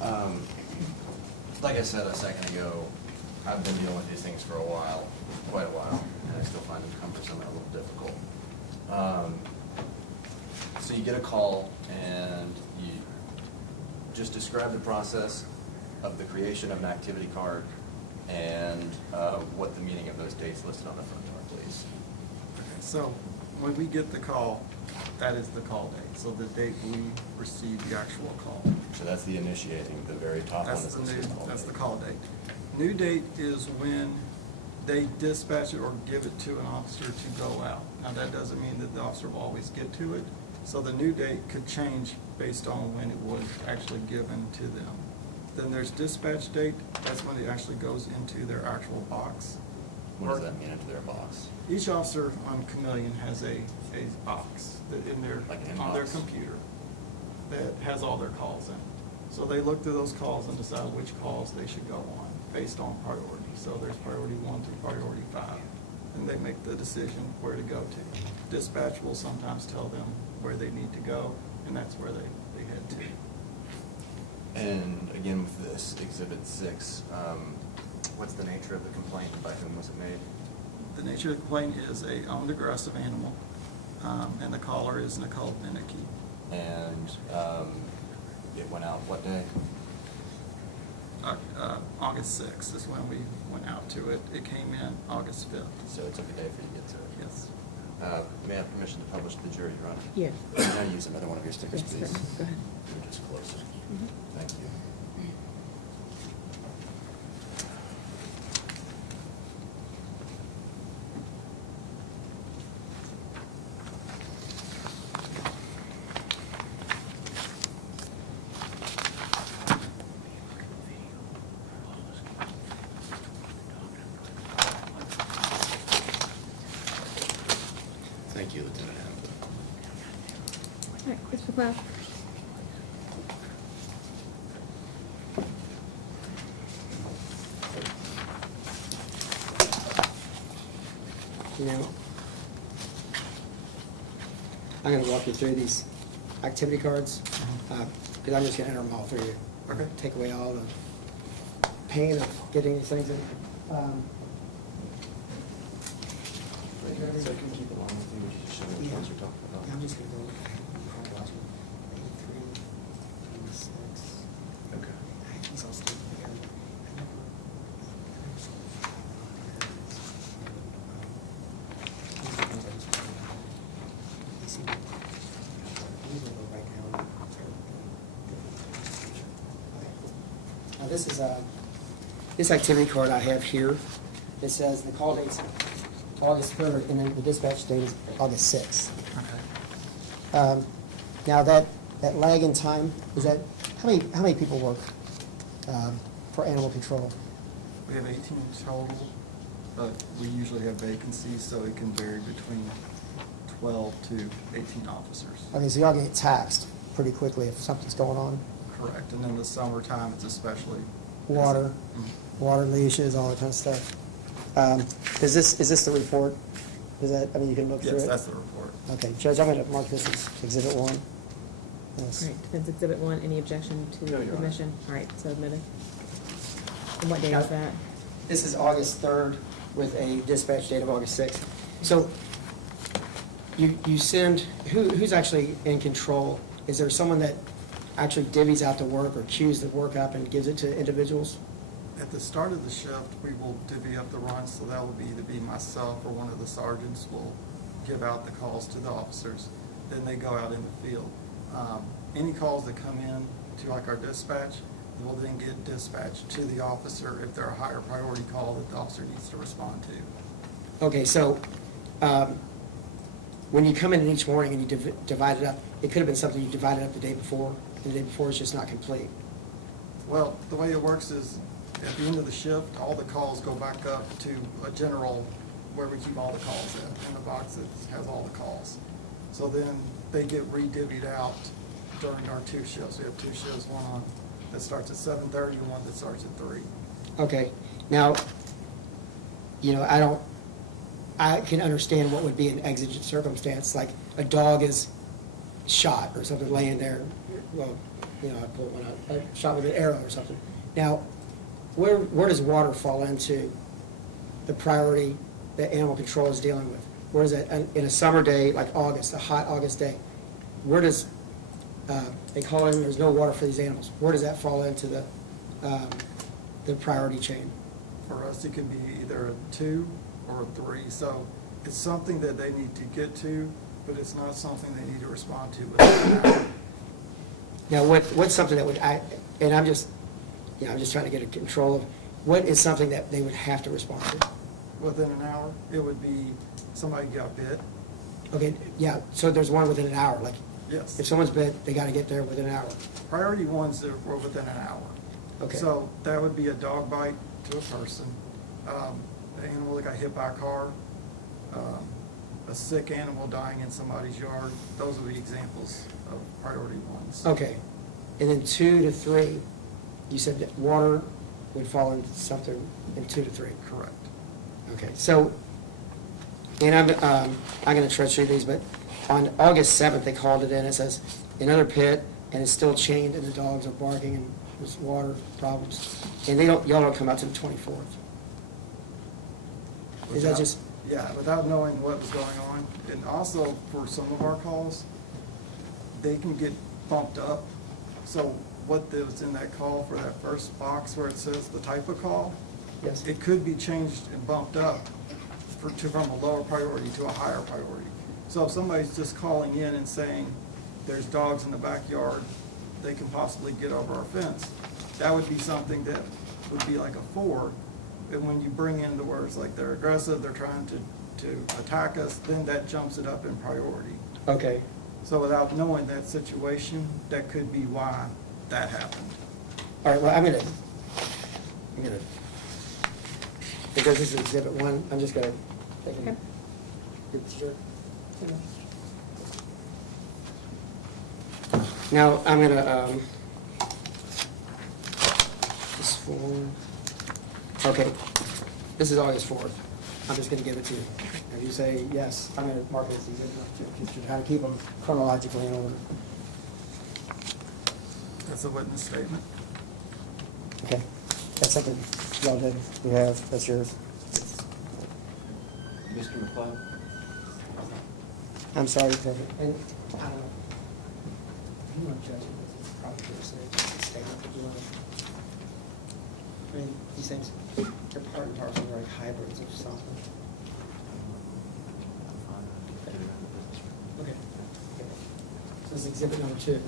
Like I said a second ago, I've been dealing with these things for a while, quite a while, and I still find them cumbersome and a little difficult. So you get a call and you just describe the process of the creation of an activity card and what the meaning of those dates listed on the front are, please. Okay, so when we get the call, that is the call date. So the date we receive the actual call. So that's the initiating, the very top one is the call That's the date. call date. New date is when they dispatch it or give it to an officer to go out. Now, that doesn't mean that the officer will always get to it. So the new date could change based on when it was actually given to them. Then there's dispatch date. That's when it actually goes into their actual box. What does that mean into their box? Each officer on Chameleon has a box that in their, Like an on their inbox? computer that has all their calls in it. So they look through those calls and decide which calls they should go on based on priority. So there's priority 1 through priority 5. And they make the decision where to go to. Dispatch will sometimes tell them where they need to go, and that's where they head to. And again, with this Exhibit 6, what's the nature of the complaint and by whom was it made? The nature of the complaint is a owned aggressive animal, and the caller is Nicole Beneke. And it went out what day? August 6th is when we went out to it. It came in August 5th. So it took a day for you to get to it? Yes. May I have permission to publish to the jury, Your Honor? Yeah. Can I use another one of your stickers, Yes, please? certainly. Go ahead. You're just closer. Thank you. Thank you, Lieutenant Hamilton. All right, Mr. McLeod. You know, I'm going to walk you through these activity cards, because I'm just going to enter them all through you. Okay. Take away all the pain of getting these things in. So you can keep along with you, just show me which ones you're talking about. I'm just going to go chronological. 83, 86. Okay. These all stay together. Now this is this activity card I have here. It says the call date's August 3rd, and then the dispatch date is August 6th. Okay. Now that lag in time, is that, how many people work for animal control? We have 18 total, but we usually have vacancies, so it can vary between 12 to 18 officers. Okay, so y'all get taxed pretty quickly if something's going on. Correct. And in the summertime, it's especially Water, water leashes, all that kind of stuff. Is this the report? Is that, I mean, you can look through it? Yes, that's the report. Okay, Judge, I'm going to mark this as Exhibit 1. Yes. All right, Defense Exhibit 1, any objection to No, Your Honor. admission? All right, so admitted. And what date is that? This is August 3rd with a dispatch date of August 6th. So you send, who's actually in control? Is there someone that actually divvies out the work or chews the work up and gives it to individuals? At the start of the shift, we will divvy up the runs, so that will either be myself or one of the sergeants will give out the calls to the officers. Then they go out in the field. Any calls that come in to like our dispatch will then get dispatched to the officer if they're a higher priority call that the officer needs to respond to. Okay, so when you come in each morning and you divide it up, it could have been something you divided up the day before, and the day before is just not complete. Well, the way it works is at the end of the shift, all the calls go back up to a general where we keep all the calls in the box that has all the calls. So then they get re-divvied out during our 2 shifts. We have 2 shifts, one that starts at 7:30 and one that starts at 3. Okay, now, you know, I can understand what would be an exigent circumstance, like a dog is shot or something laying there. Well, you know, I pulled one out, I shot with an arrow or something. Now, where does water fall into the priority that animal control is dealing with? Where is that, in a summer day like August, a hot August day, where does, they call in, there's no water for these animals, where does that fall into the priority chain? For us, it could be either a 2 or a 3, so it's something that they need to get to, but it's not something they need to respond to within an hour. Now, what's something that would, and I'm just trying to get a control of, what is something that they would have to respond to? Within an hour, it would be somebody got bit. Okay, yeah, so there's one within an hour, like, Yes. if someone's bit, they gotta get there within an hour. Priority ones that were within an hour. Okay. So that would be a dog bite to a person, an animal that got hit by a car, a sick animal dying in somebody's yard. Those are the examples of priority ones. Okay, and then 2 to 3, you said that water would fall into something in 2 to 3. Correct. Okay, so, and I'm gonna try to show you these, but on August 7th, they called it in, it says, another pit, and it's still chained, and the dogs are barking, and there's water problems. And y'all don't come out to the 24th. Is that Without- just, Yeah, without knowing what was going on. And also, for some of our calls, they can get bumped up. So what was in that call for that first box where it says the type of call, yes, it could be changed and bumped up from a lower priority to a higher priority. So if somebody's just calling in and saying, there's dogs in the backyard, they can possibly get over our fence, that would be something that would be like a 4. And when you bring in the words like they're aggressive, they're trying to attack us, then that jumps it up in priority. okay. So without knowing that situation, that could be why that happened. All right, well, I'm gonna, because this is exhibit 1, I'm just gonna take a picture. Now, I'm gonna, this form, okay, this is August 4th. I'm just gonna give it to you. If you say yes, I'm gonna mark it as exhibit 1, just to try to keep them chronologically in order. That's a witness statement. Okay, that's something y'all did, you have, that's yours. Mr. McLeod? I'm sorry, Kevin, and, I don't know. You want to judge it, it's probably just a statement that you want to. I mean, these things, they're part and parcel, they're like hybrids or something. Okay. So this is exhibit number 2.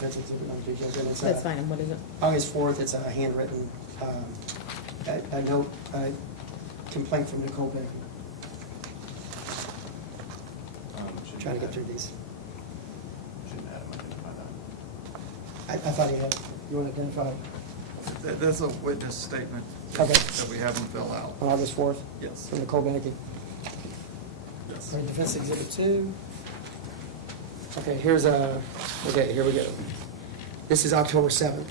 That's exhibit number 2, Judge, and it's, That's fine, and what is it? August 4th, it's a handwritten, a note, complaint from Nicole Berg. Trying to get through these. Shouldn't have him identify that. I thought he had, you want to identify That's a witness statement Okay. that we have them fill out. on August 4th? Yes. From Nicole Beneke. Yes. Defense Exhibit 2. Okay, here we go. This is October 7th.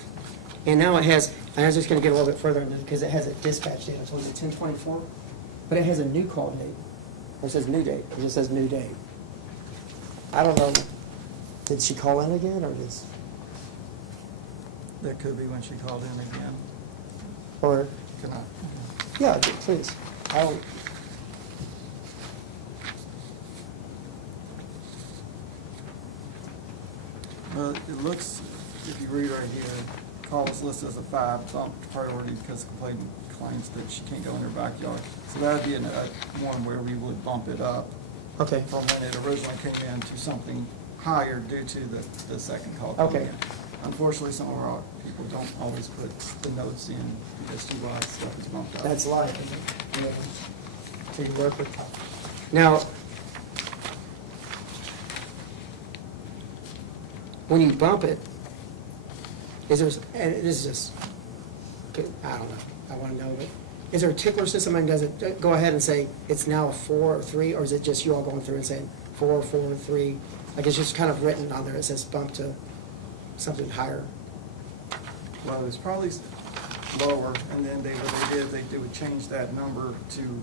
And now it has, and I was just going to get a little bit further into it because it has a dispatch date. So it's 10/24, but it has a new call date. It says new date. It just says new date. I don't know. Did she call in again, or just, That could be when she called in again. or, Can I? yeah, please. Well, it looks, if you read right here, call is listed as a 5, bumped priority because the complainant claims that she can't go in her backyard. So that'd be one where we would bump it up Okay. from when it originally came in to something higher due to the second call coming Okay. in. Unfortunately, some of our people don't always put the notes in as to why stuff is bumped up. That's life, isn't it? Yeah. So you work with. Now, when you bump it, is there, and this is just, I don't know, I want to know, but is there a tickler system, and does it go ahead and say it's now a 4 or 3, or is it just you all going through and saying 4, 4, 3? Like it's just kind of written on there, it says bump to something higher. Well, it's probably lower, and then what they would change that number to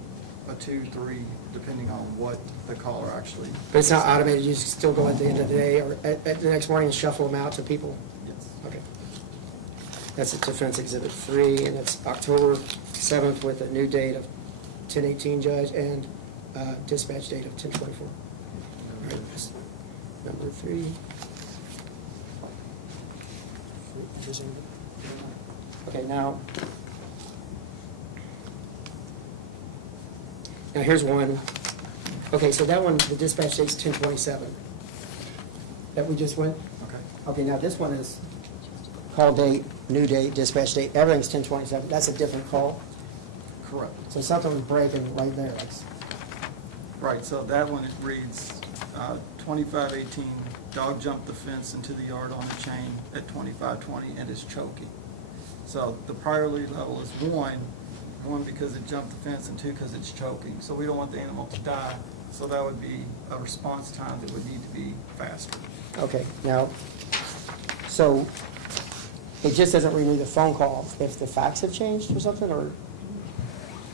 a 2, 3, depending on what the caller actually. But it's not automated, you still go at the end of the day or at the next morning and shuffle them out to people? Yes. Okay. That's a Defense Exhibit 3, and it's October 7th with a new date of 10/18, Judge, and dispatch date of 10/24. All right, that's number 3. Okay, now here's one. Okay, so that one, the dispatch date's 10/27. That we just went? Okay. Okay, now this one is call date, new date, dispatch date, everything's 10/27. That's a different call. Correct. So something was breaking right there. Right, so that one, it reads 2518, dog jumped the fence into the yard on a chain at 2520 and is choking. So the priority level is 1 because it jumped the fence, and 2 because it's choking. So we don't want the animal to die, so that would be a response time that would need to be faster. Okay, now, so it just doesn't renew the phone call if the facts have changed or something, or?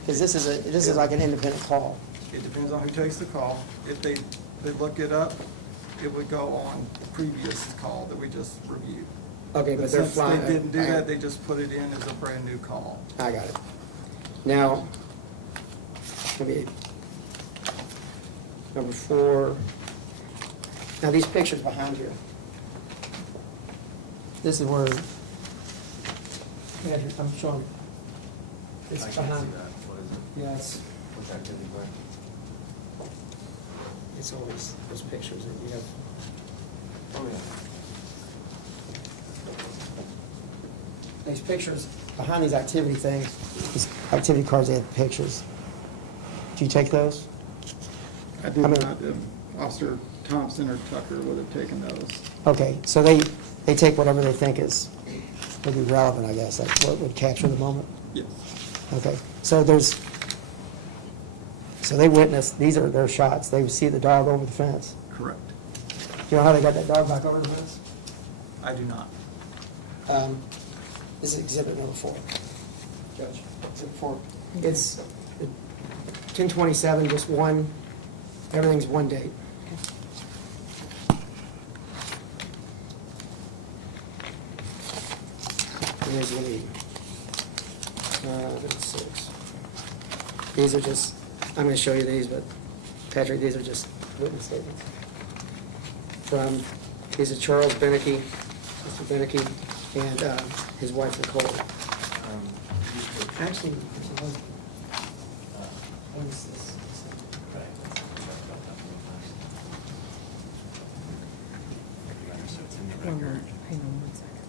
Because this is like an independent call. It depends on who takes the call. If they look it up, it would go on the previous call that we just reviewed. Okay, but they're since flying. they didn't do that, they just put it in as a brand-new call. I got it. Now, maybe number 4. Now, these pictures behind you. This is where, yeah, I'm showing. It's I can't see behind. that. What is it? Yeah, it's, What's activity plan? it's always those pictures that you have. Oh, yeah. These pictures, behind these activity things, these activity cards, they have pictures. Do you take those? I did I mean- not, Officer Thompson or Tucker would have taken those. Okay, so they take whatever they think would be relevant, I guess, like what would capture the moment? Yes. Okay, so they witness, these are their shots, they see the dog over the fence. Correct. Do you know how they got that dog back over the fence? I do not. This is exhibit number 4, Judge. Exhibit 4. It's 10/27, just one, everything's one date. Here's the lead. 6. These are just, I'm going to show you these, but Patrick, these are just witness statements. These are Charles Beneke, Mr. Beneke, and his wife Nicole. Actually, what is this? Hang on 1 second.